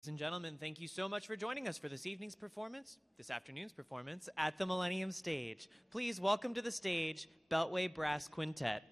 Ladies and gentlemen, thank you so much for joining us for this afternoon's performance at the Millennium stage. Please welcome to the stage Beltway Brass Quintet.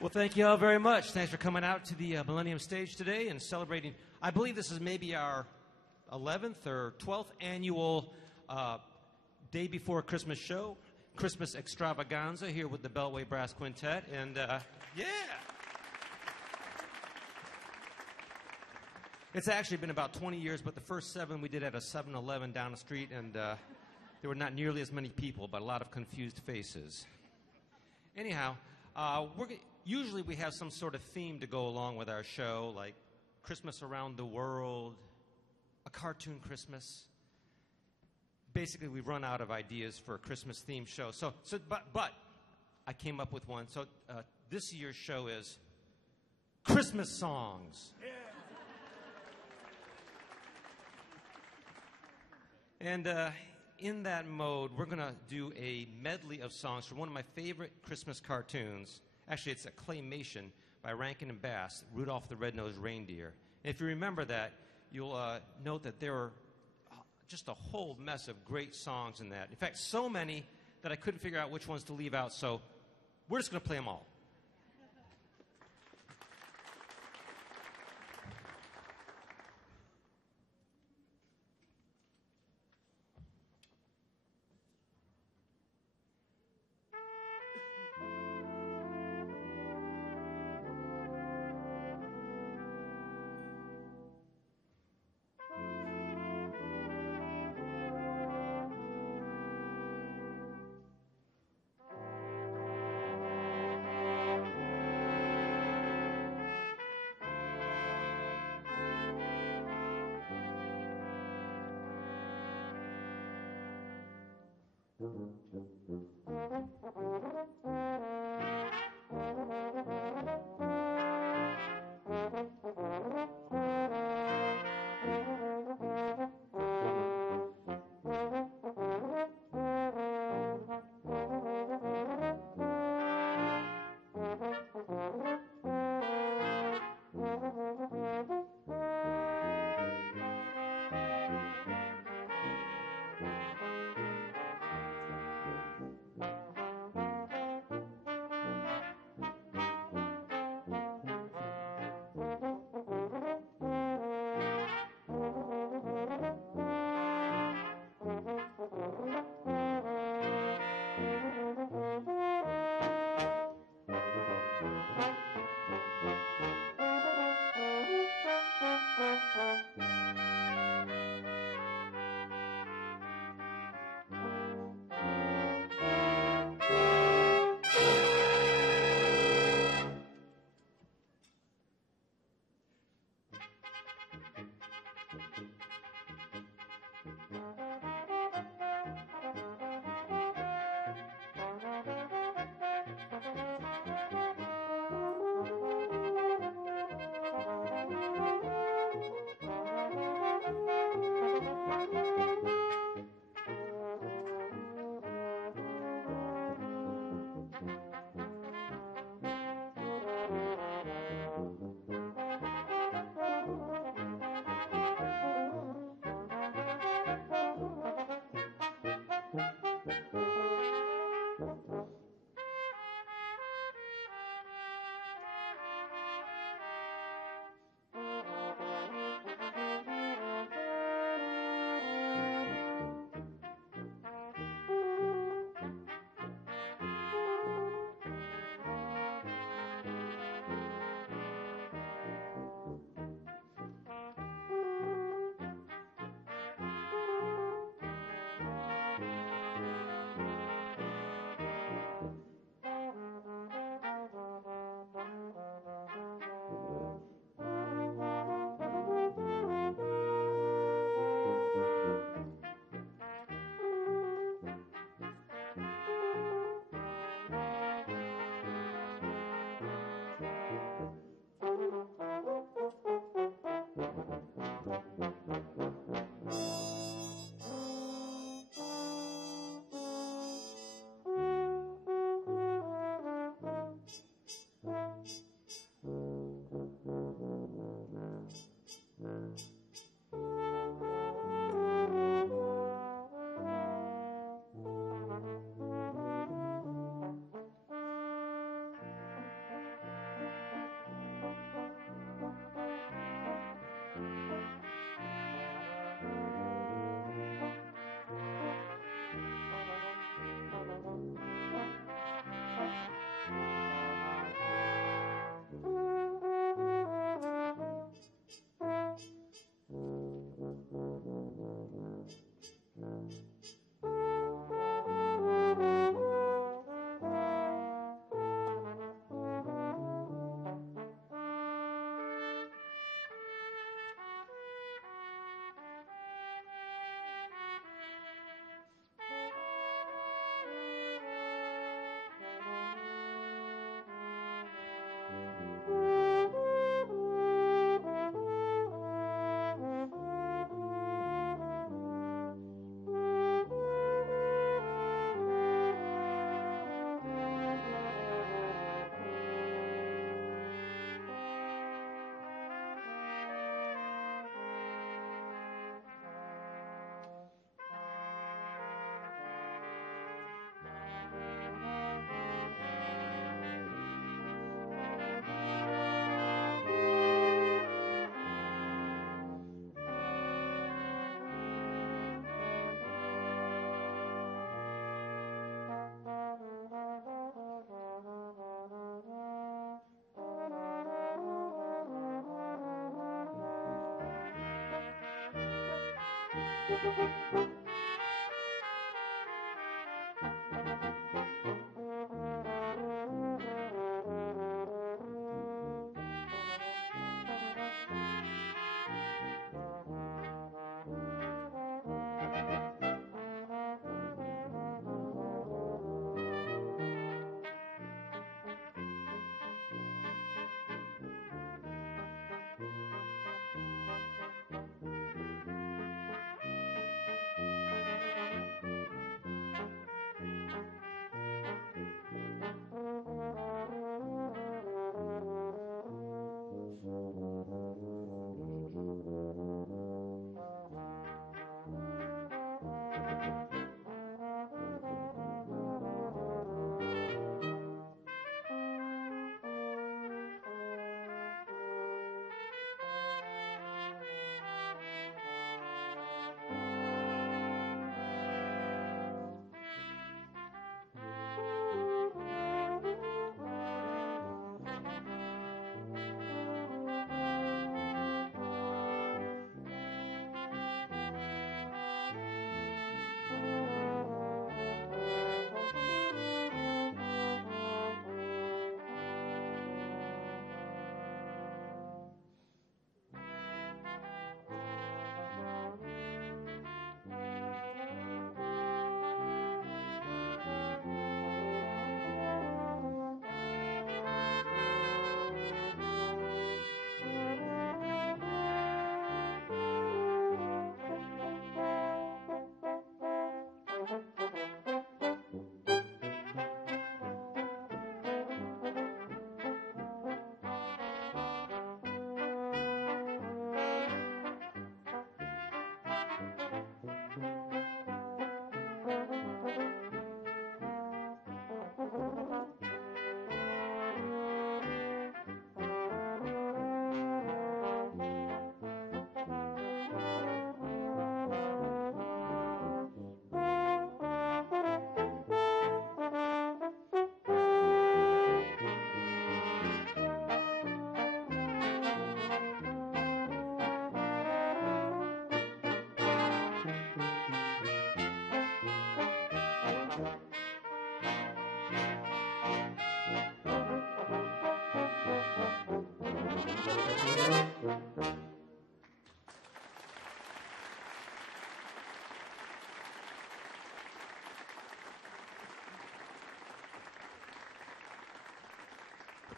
Well, thank you all very much. Thanks for coming out to the Millennium stage today and celebrating. I believe this is maybe our 11th or 12th annual day before Christmas show, Christmas extravaganza here with the Beltway Brass Quintet. And yeah. It's actually been about 20 years, but the first 7 we did at a 7-Eleven down the street, and there were not nearly as many people, but a lot of confused faces. Anyhow, usually we have some sort of theme to go along with our show, like Christmas around the world, a cartoon Christmas. Basically, we've run out of ideas for a Christmas-themed show. But I came up with one. So this year's show is Christmas songs. Yeah. And in that mode, we're going to do a medley of songs from one of my favorite Christmas cartoons. Actually, it's a claymation by Rankin and Bass, Rudolph the Red-Nosed Reindeer. And if you remember that, you'll note that there are just a whole mess of great songs in that. In fact, so many that I couldn't figure out which ones to leave out, so we're just going to play them all.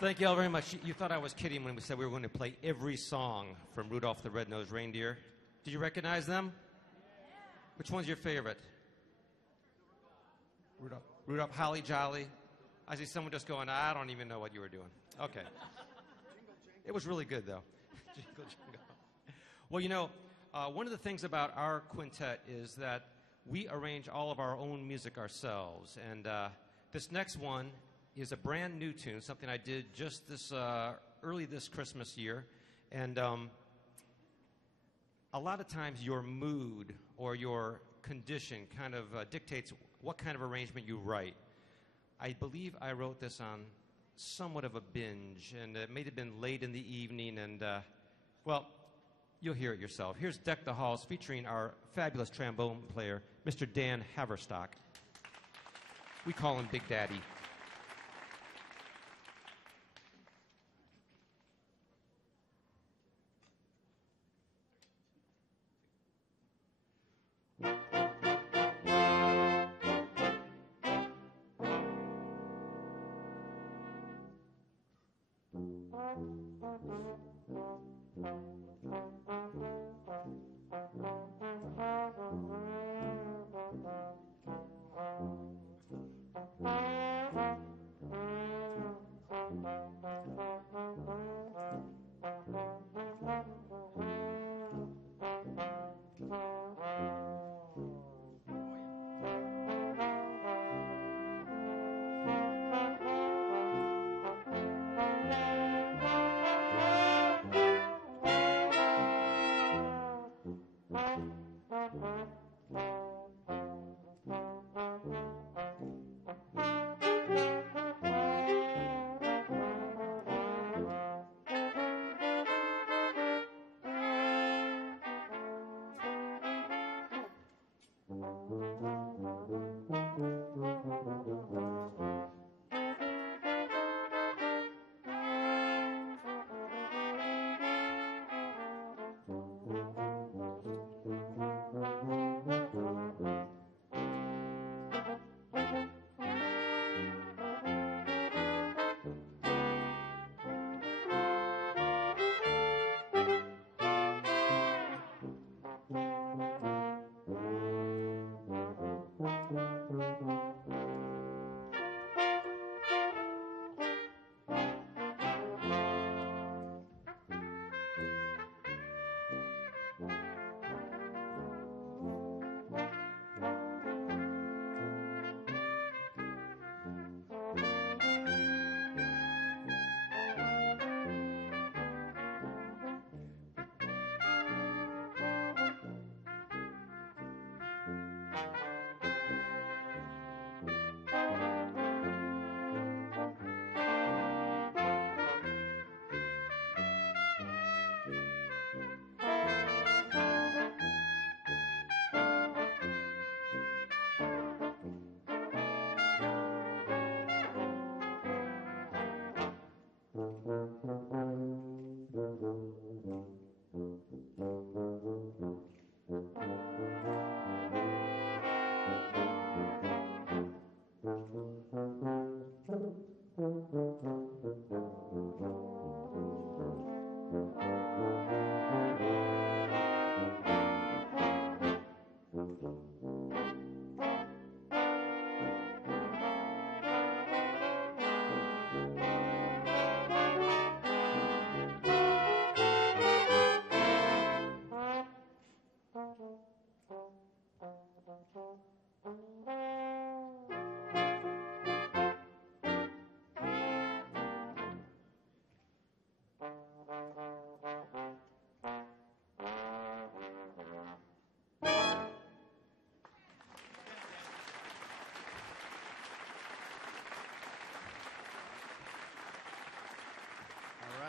Thank you all very much. You thought I was kidding when we said we were going to play every song from Rudolph the Red-Nosed Reindeer. Did you recognize them? Which one's your favorite? Rudolph, Holly Jolly. I see someone just going, I don't even know what you were doing. Okay. It was really good, though. Jingle, jingle. Well, you know, one of the things about our quintet is that we arrange all of our own music ourselves. And this next one is a brand new tune, something I did just this early this Christmas year. And a lot of times your mood or your condition kind of dictates what kind of arrangement you write. I believe I wrote this on somewhat of a binge, and it may have been late in the evening, and, well, you'll hear it yourself. Here's Deck the Halls featuring our fabulous trombone player, Mr. Dan Haverstock. We call him Big Daddy.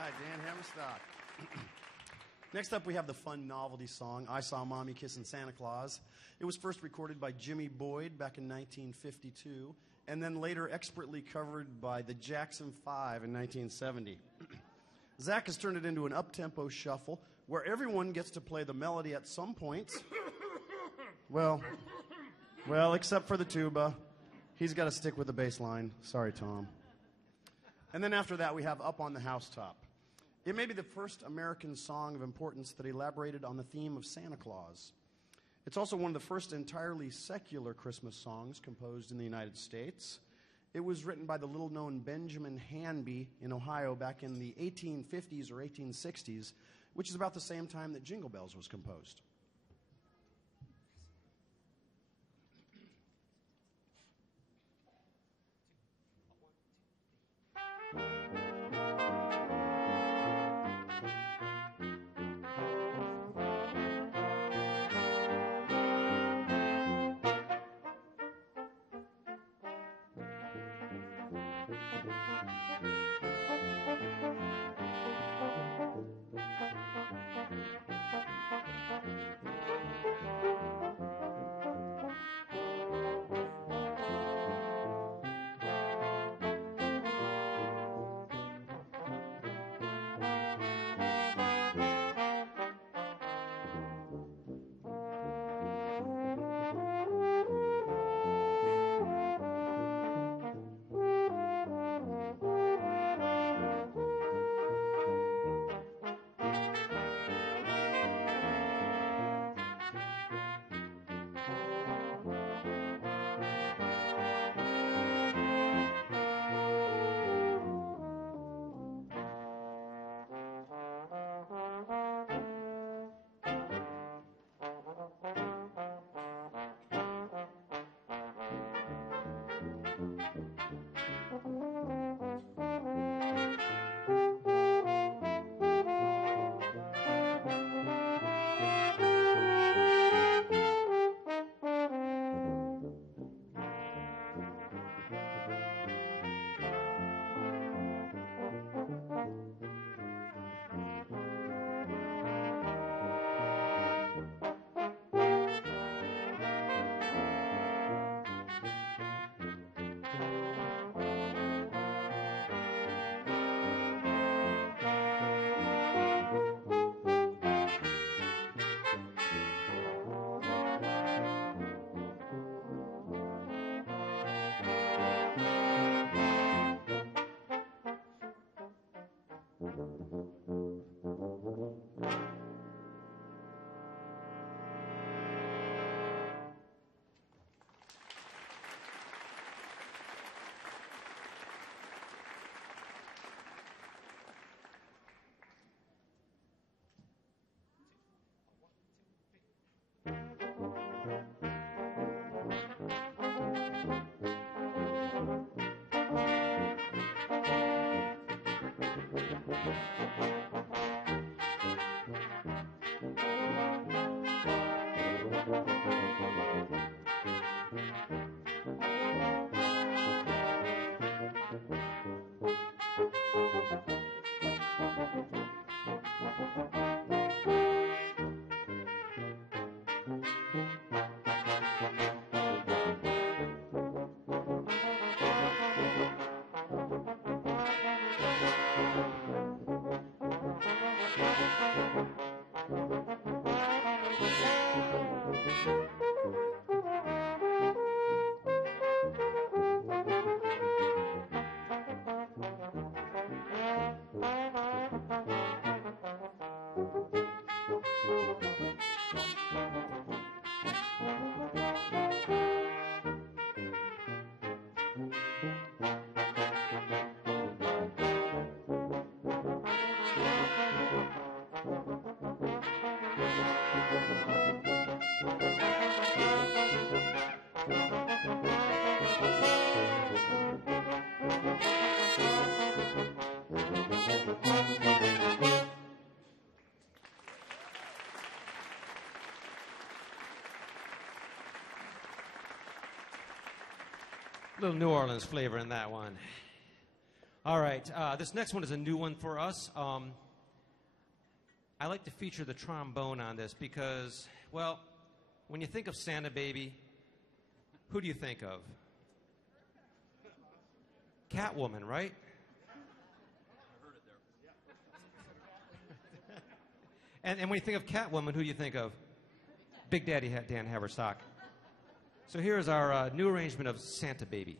Dan Hammerstock. Next up, we have the fun novelty song, I Saw Mommy Kissing Santa Claus. It was first recorded by Jimmy Boyd back in 1952, and then later expertly covered by the Jackson 5 in 1970. Zach has turned it into an up-tempo shuffle where everyone gets to play the melody at some points. Well, except for the tuba. He's got to stick with the bass line. Sorry, Tom. And then after that, we have Up on the Housetop. It may be the first American song of importance that elaborated on the theme of Santa Claus. It's also one of the first entirely secular Christmas songs composed in the United States. It was written by the little-known Benjamin Hanby in Ohio back in the 1850s or 1860s, which is about the same time that Jingle Bells was composed. Little New Orleans flavor in that one. All right, this next one is a new one for us. I like to feature the trombone on this because, well, when you think of Santa Baby, who do you think of? Catwoman, right? And when you think of Catwoman, who do you think of? Big Daddy Dan Haverstock. So here's our new arrangement of Santa Baby.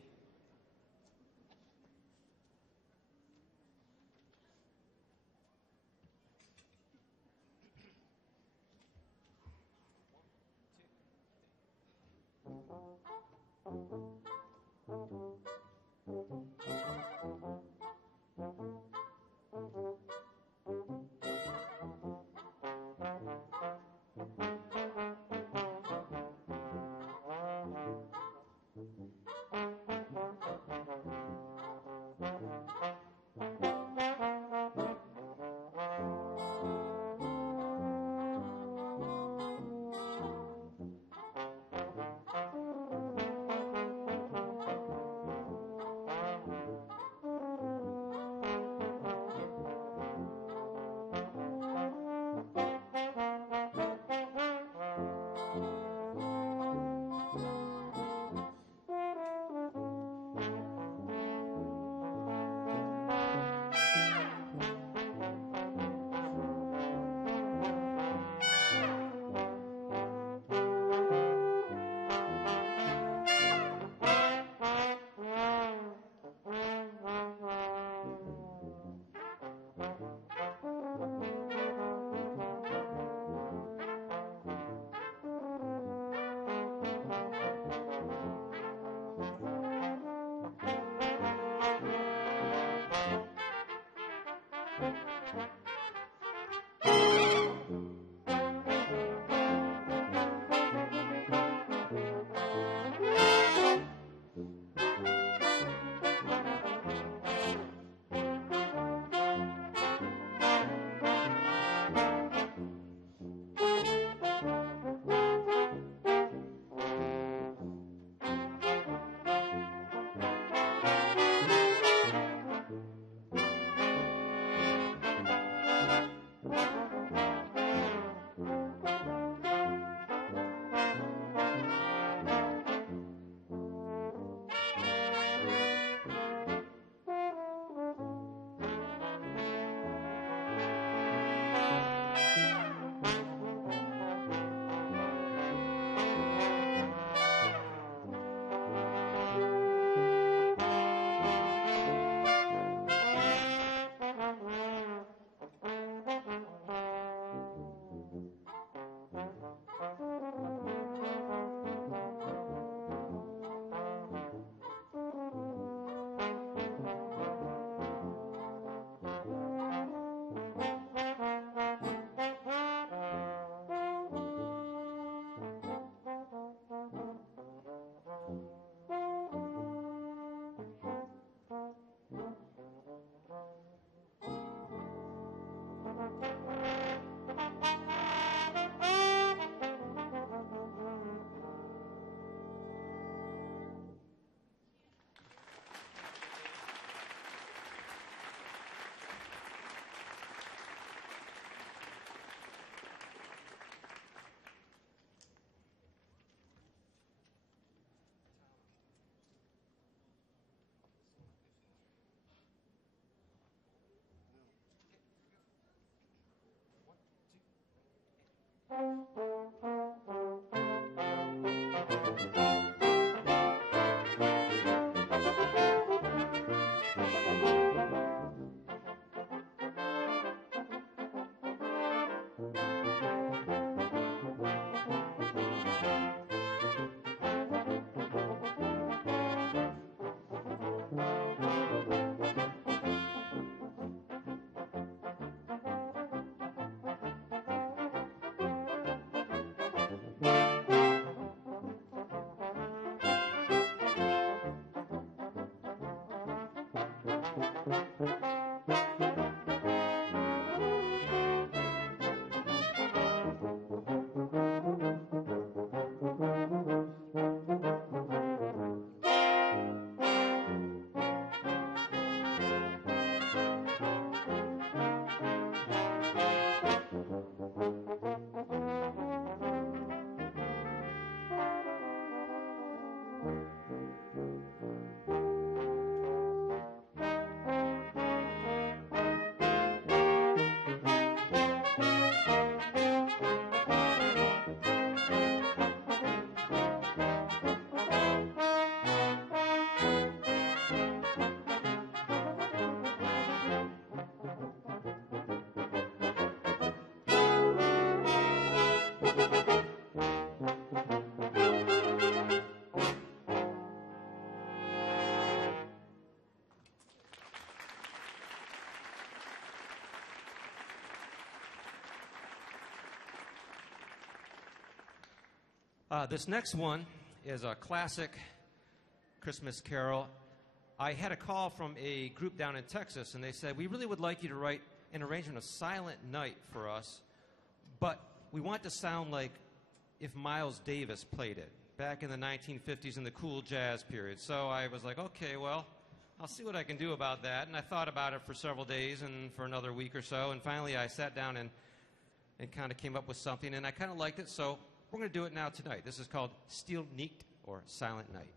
This next one is a classic Christmas carol. I had a call from a group down in Texas, and they said, we really would like you to write an arrangement of Silent Night for us, but we want it to sound like if Miles Davis played it back in the 1950s in the cool jazz period. So I was like, okay, well, I'll see what I can do about that. And I thought about it for several days and for another week or so, and finally I sat down and kind of came up with something, and I kind of liked it, so we're going to do it now tonight. This is called Stille Nacht, or Silent Night.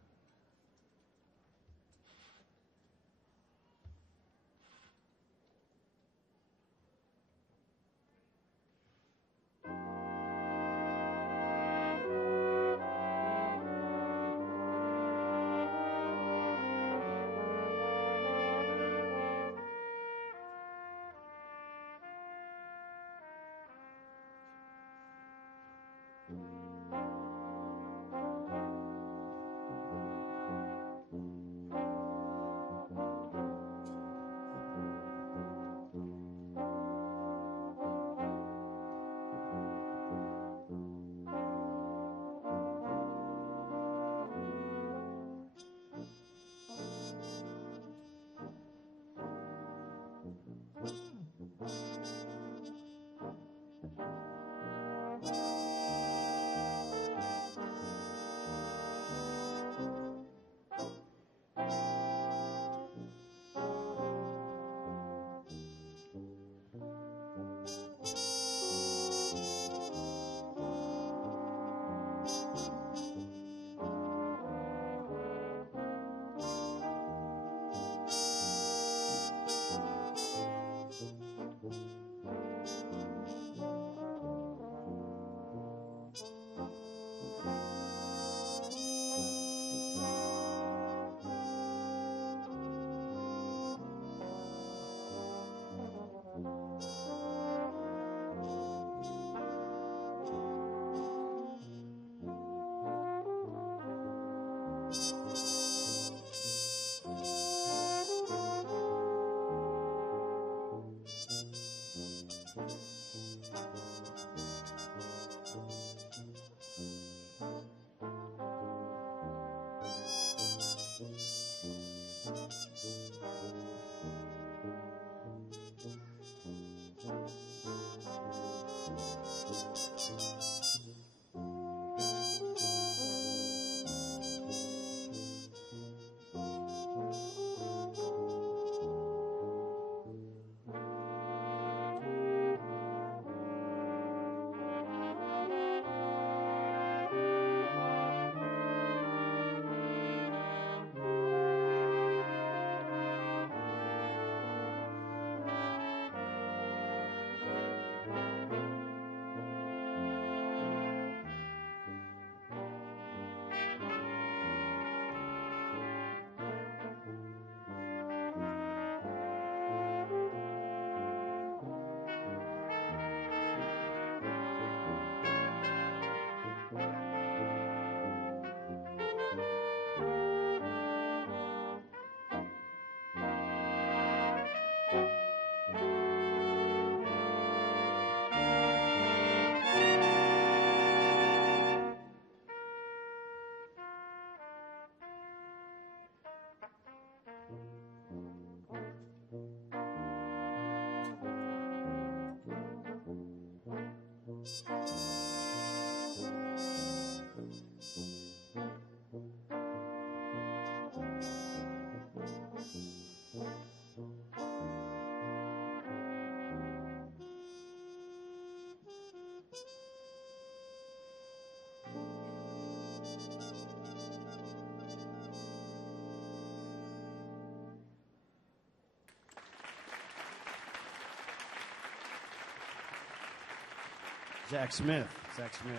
Zack Smith. Zack Smith.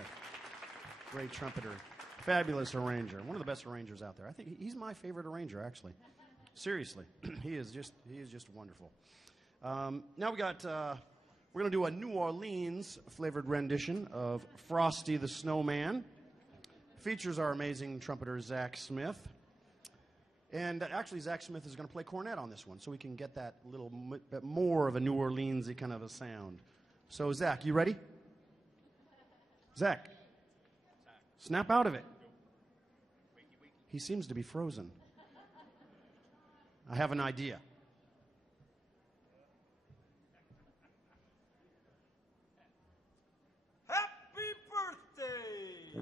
Great trumpeter. Fabulous arranger. One of the best arrangers out there. I think he's my favorite arranger, actually. Seriously. he is just wonderful. Now we're going to do a New Orleans flavored rendition of Frosty the Snowman. Features our amazing trumpeter, Zack Smith. And actually, Zack Smith is going to play cornet on this one, so we can get that little bit more of a New Orleans-y kind of a sound. So, Zach, you ready? Zach. Snap out of it. He seems to be frozen. I have an idea. Happy birthday!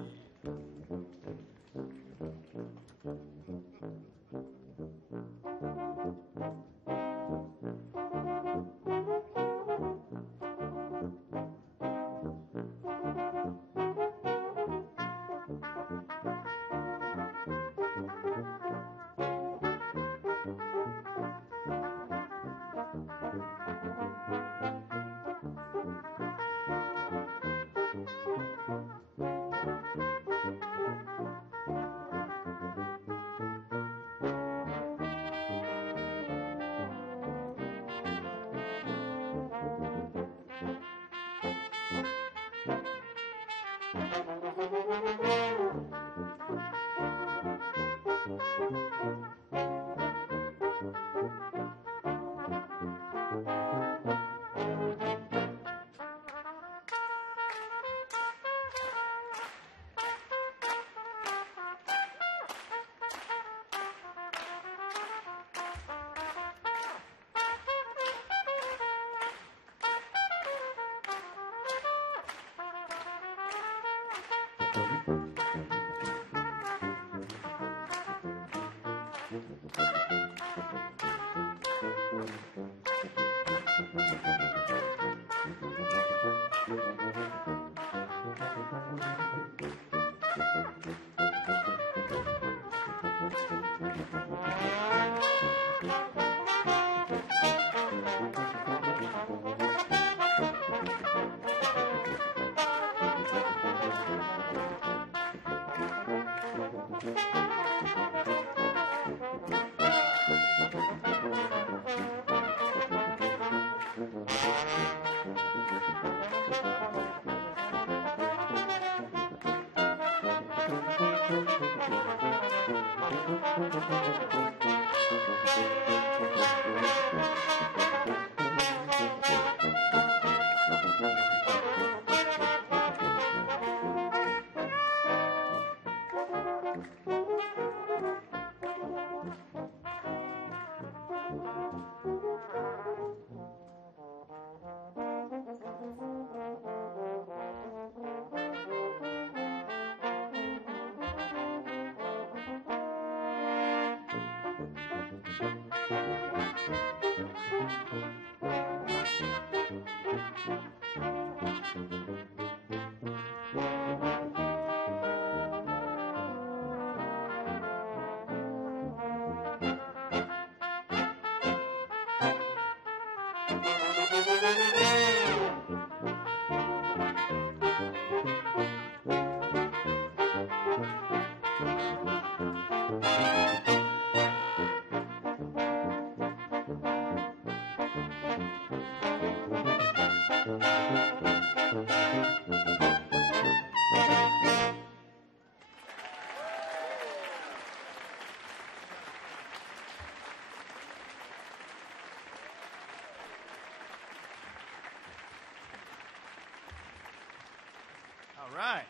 All right.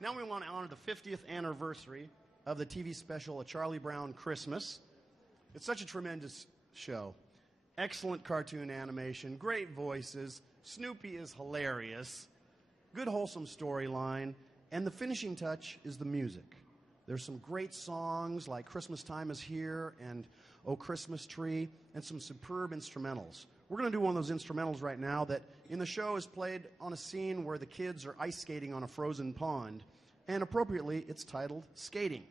Now we want to honor the 50th anniversary of the TV special A Charlie Brown Christmas. It's such a tremendous show. Excellent cartoon animation, great voices, Snoopy is hilarious, good wholesome storyline, and the finishing touch is the music. There's some great songs like Christmas Time is Here and Oh Christmas Tree, and some superb instrumentals. We're going to do one of those instrumentals right now that in the show is played on a scene where the kids are ice skating on a frozen pond, and appropriately it's titled Skating.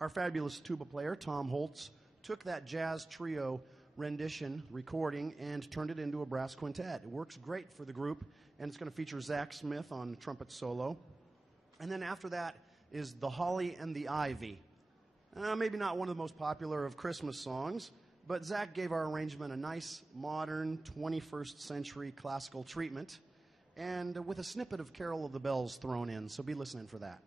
Our fabulous tuba player, Tom Holtz, took that jazz trio rendition recording and turned it into a brass quintet. It works great for the group, and it's going to feature Zack Smith on trumpet solo. And then after that is The Holly and the Ivy. Maybe not one of the most popular of Christmas songs, but Zack gave our arrangement a nice, modern, 21st century classical treatment, and with a snippet of Carol of the Bells thrown in, so be listening for that.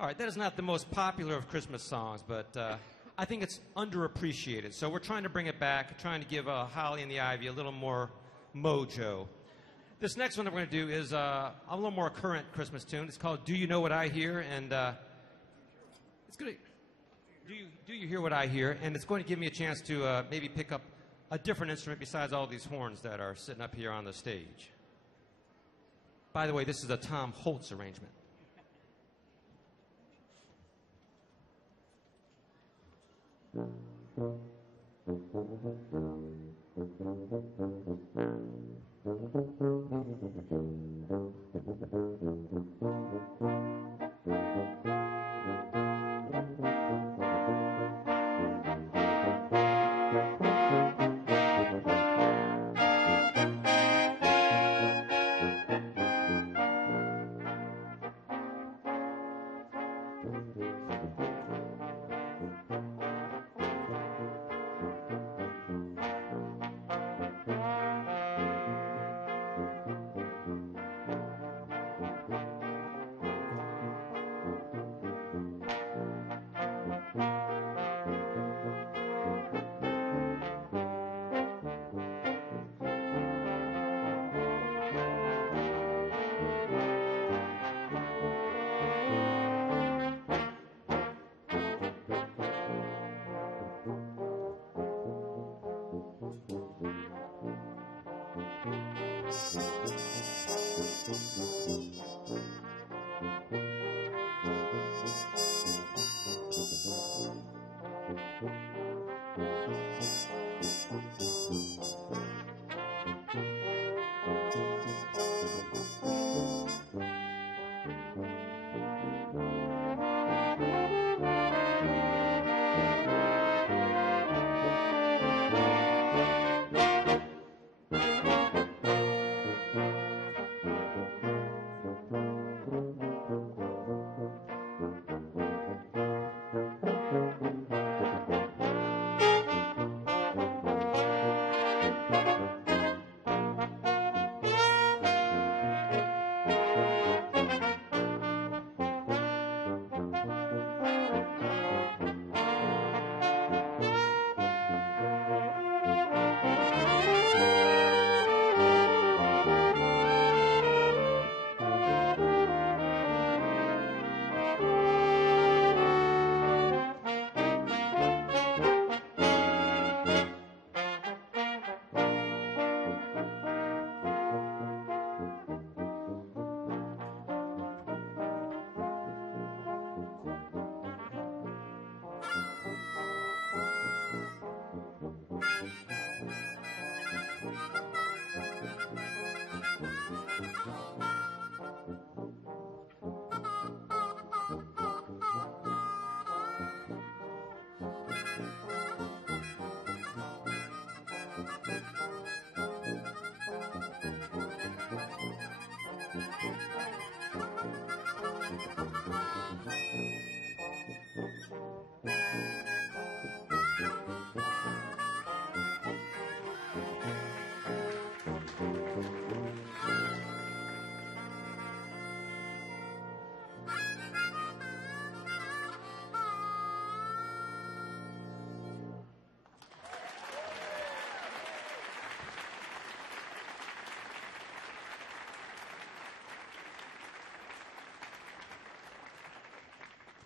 All right, that is not the most popular of Christmas songs, but I think it's underappreciated. So we're trying to bring it back, trying to give Holly and the Ivy a little more mojo. This next one that we're going to do is a little more current Christmas tune. It's called Do You Know What I Hear? And it's going to... Do you hear what I hear? And it's going to give me a chance to maybe pick up a different instrument besides all these horns that are sitting up here on the stage. By the way, this is a Tom Holtz arrangement.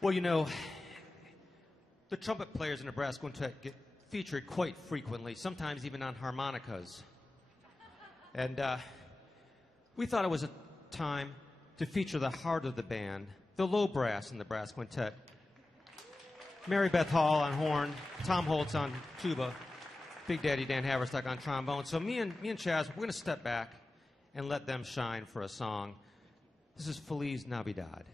Well, you know, the trumpet players in the brass quintet get featured quite frequently, sometimes even on harmonicas. And we thought it was a time to feature the heart of the band, the low brass in the brass quintet. Mary Beth Hall on horn, Tom Holtz on tuba, Big Daddy Dan Haverstock on trombone. So me and Chaz, we're going to step back and let them shine for a song. This is Feliz Navidad.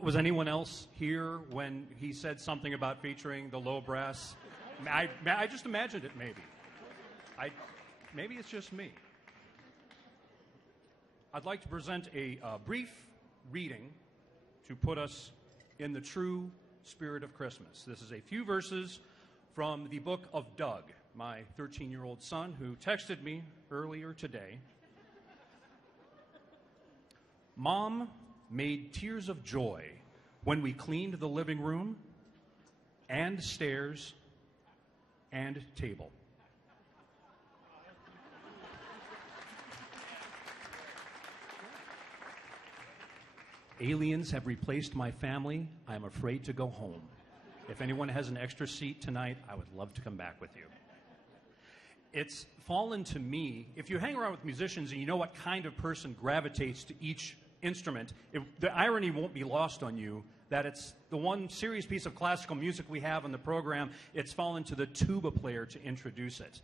Was anyone else here when he said something about featuring the low brass? I just imagined it, maybe. Maybe it's just me. I'd like to present a brief reading to put us in the true spirit of Christmas. This is a few verses from the book of Doug, my 13-year-old son, who texted me earlier today. Mom made tears of joy when we cleaned the living room and stairs and table. Aliens have replaced my family. I am afraid to go home. If anyone has an extra seat tonight, I would love to come back with you. It's fallen to me, if you hang around with musicians and you know what kind of person gravitates to each instrument, the irony won't be lost on you that it's the one serious piece of classical music we have on the program. It's fallen to the tuba player to introduce it.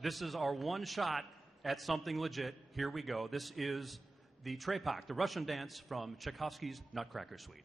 This is our one shot at something legit. Here we go. This is the Trepak, the Russian dance from Tchaikovsky's Nutcracker Suite.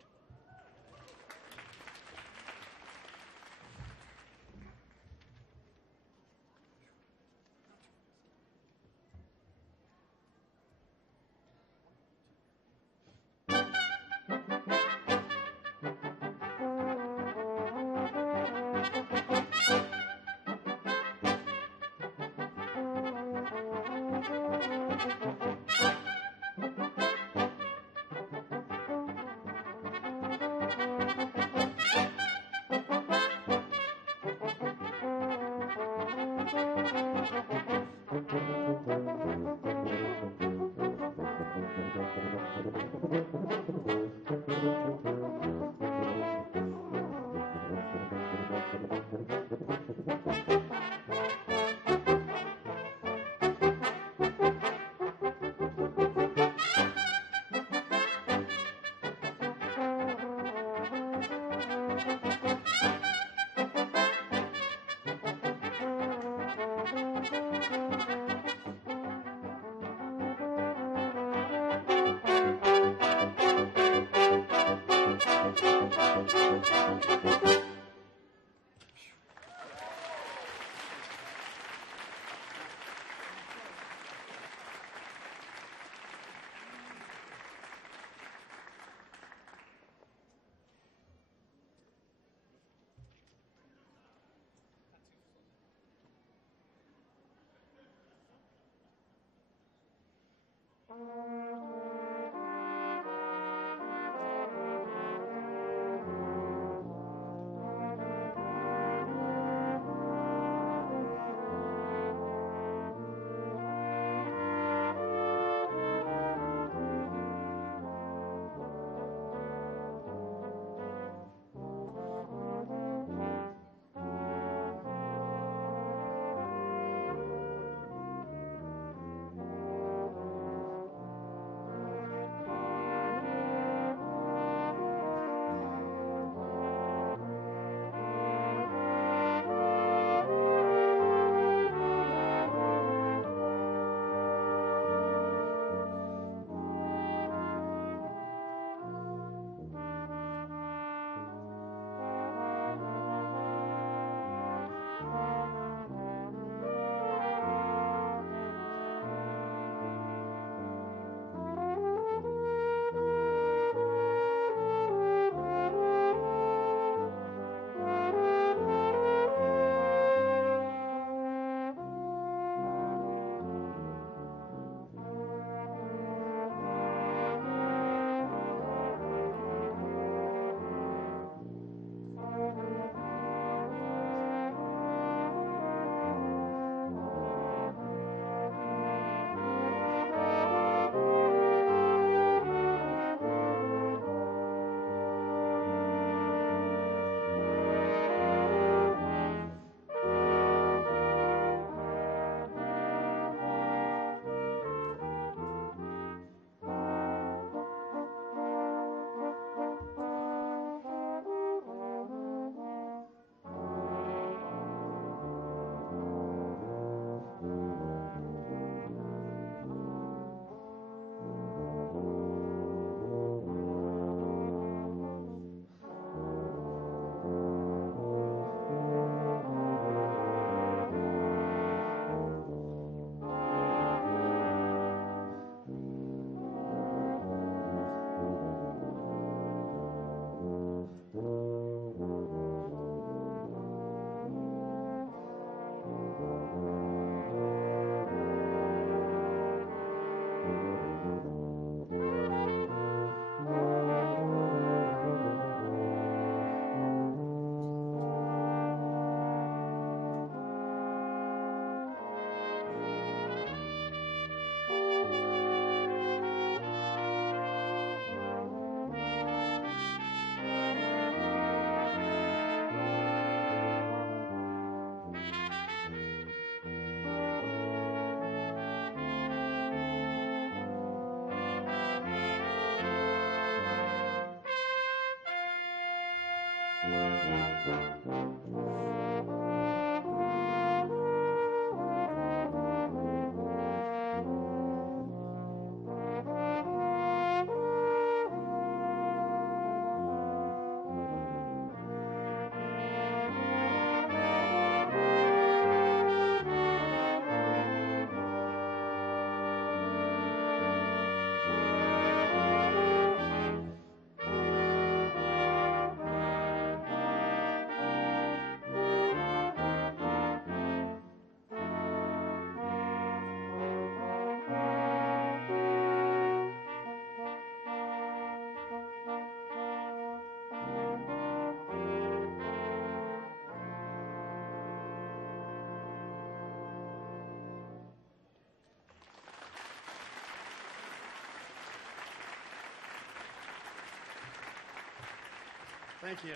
Thank you.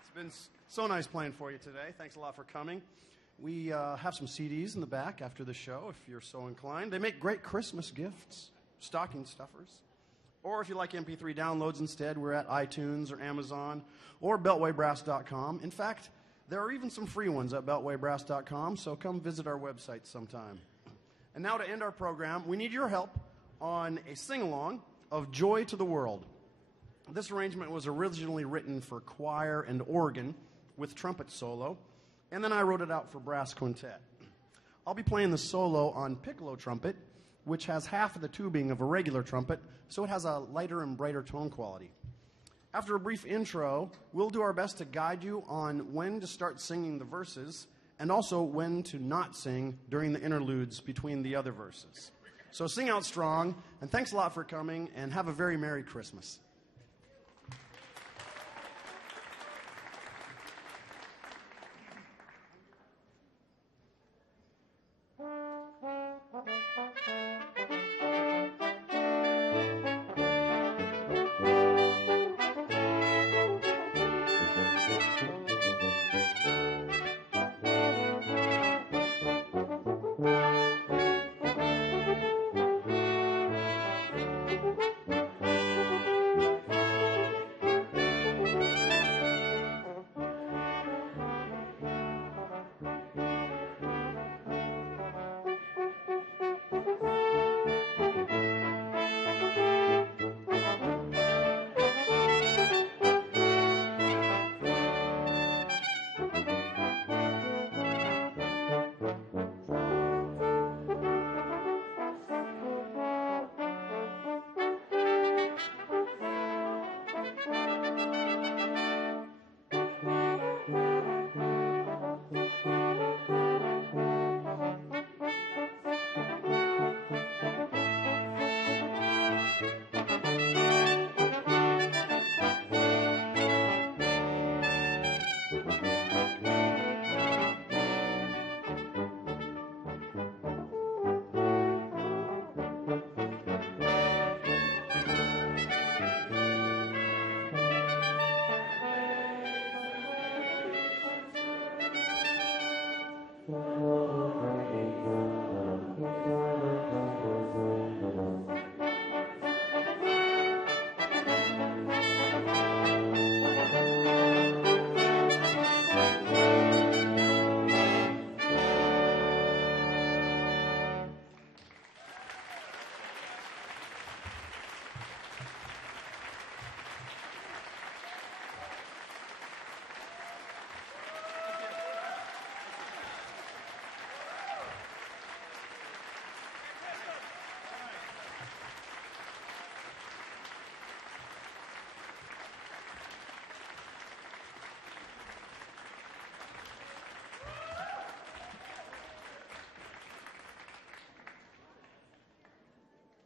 It's been so nice playing for you today. Thanks a lot for coming. We have some CDs in the back after the show if you're so inclined. They make great Christmas gifts, stocking stuffers. Or if you like MP3 downloads instead, we're at iTunes or Amazon or beltwaybrass.com. In fact, there are even some free ones at beltwaybrass.com, so come visit our website sometime. And now to end our program, we need your help on a sing-along of Joy to the World. This arrangement was originally written for choir and organ with trumpet solo, and then I wrote it out for brass quintet. I'll be playing the solo on piccolo trumpet, which has half of the tubing of a regular trumpet, so it has a lighter and brighter tone quality. After a brief intro, we'll do our best to guide you on when to start singing the verses and also when to not sing during the interludes between the other verses. So sing out strong, and thanks a lot for coming, and have a very Merry Christmas.